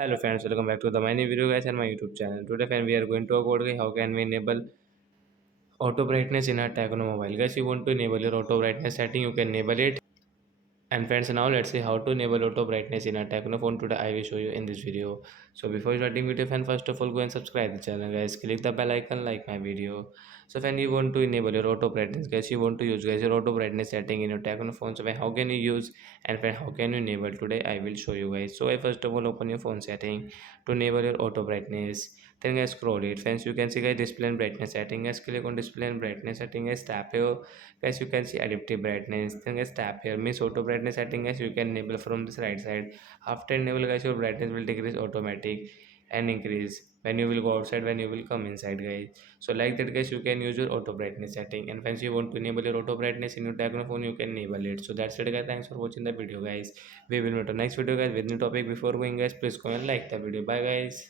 Hello friends, welcome back to the many video guys and my YouTube channel. Today friend we are going to talk about how can we enable auto brightness in our Tecno mobile. Guys, you want to enable your auto brightness setting, you can enable it. And friends, now let's see how to enable auto brightness in our Tecno phone. Today I will show you in this video. So before starting video, fan, first of all go and subscribe the channel guys. Click the bell icon, like my video. So when you want to enable your auto brightness guys, you want to use guys your auto brightness setting in your Tecno phone. So how can you use and friend, how can you enable? Today I will show you guys. So I first of all open your phone setting to enable your auto brightness. Then guys scroll it. Friends, you can see guys display and brightness setting. Guys click on display and brightness setting. Guys tap here. Guys you can see adaptive brightness. Then guys tap here means auto brightness setting. Guys you can enable from this right side. After enable guys your brightness will decrease automatic and increase when you will go outside, when you will come inside guys. So like that guys you can use your auto brightness setting. And once you want to enable your auto brightness in your Tecno phone, you can enable it. So that's it guys, thanks for watching the video guys. We will meet on next video guys with new topic. Before going guys, please comment, like the video. Bye guys.